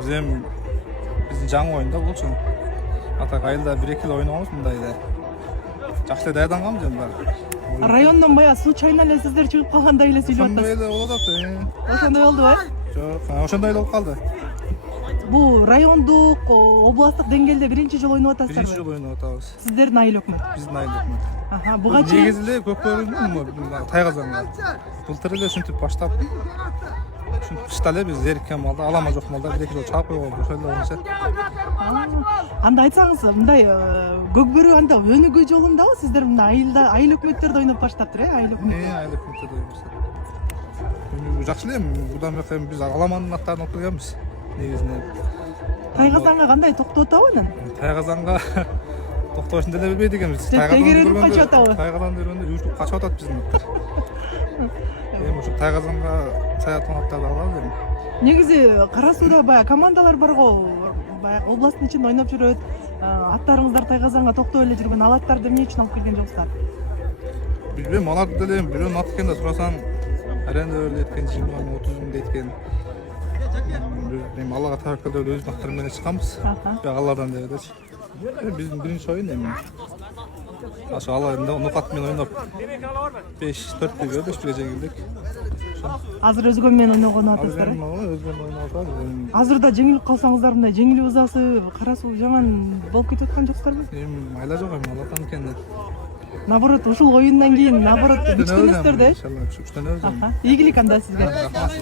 биздин жаңы оюн да болчу. Атак айылда 1-2 жыл ойногонбуз мындайда. Жакшы даярданганбыз эми баары. Райондон баягы случайно эле сиздер чыгып калгандай эле сүйлөп Ошондой атасыз. эле болуп атат. Ошондой болдубу? Жок, ошондой эле болуп калды. Бул райондук, областтык деңгээлде биринчи жолу ойноп Биринчи атасыздарбы? жолу ойноп атабыз. Сиздердин айыл өкмөт. Биздин айыл өкмөт. Аха, буга чейин Негизинде көкбөрүнүн Тайгазанга. Былтыр эле ушинтип баштап ушинтип кышта эле биз зериккен малда, алама жок малда 1-2 жол чаап койгонбуз. Ошол эле болчу. анда айтсаңыз, мындай көкбөрү анда өнүгүү жолундабы? Сиздер мына айыл өкмөттөрдө ойноп баштаптыр, айыл өкмөт. Айыл өкмөттөрдө ойнойбуз. Жакшы эле, будан бери биз аламанын аттарын окуп келгенбиз. Негизинде Тайгазанга кандай токтоп атабы анан? Тайгазанга токтошун деле билбейт экенбиз. Тегеренип качып атабы? Тайгазанды көргөндө жуутуп качып атат биздин аттар. Эми ушу Тайгазанга саяттын аттарды алабыз эми. Негизи Кара Сууда баягы командалар бар го, баягы областтын ичинде ойноп жүрөт. Аттарыңыздар Тайгазанга токтоп эле жүргөн, ал аттарды эмне үчүн алып келген жоксуздар? Билбейм, аларды деле бирөөнүн аты экен да сурасаң, аренда берилет экен, 20 миң, 30 миң дейт экен. Эми Аллага таваккал деп өзүбүздүн аттар менен чыкканбыз. Бирок алардан дебедечи. Биздин биринчи оюн эми. Ашы аларында нукат менен ойноп 4-1 жеңилдик. Азыр өзгө менен ойногону атасыздар. Өзгөн ойноп атабыз. Азырда жеңилип калсаңыздар мындай жеңилүү ызасы Кара Суу жаман болуп кетип аткан жоксуздарбы? Эми майла жок эми Аллахтан экен. Наоборот, ушул оюндан кийин наоборот күчтөнөсүздөр да. Иншалла күчтөнөбүз. Ийгилик анда сизге. Рахмат.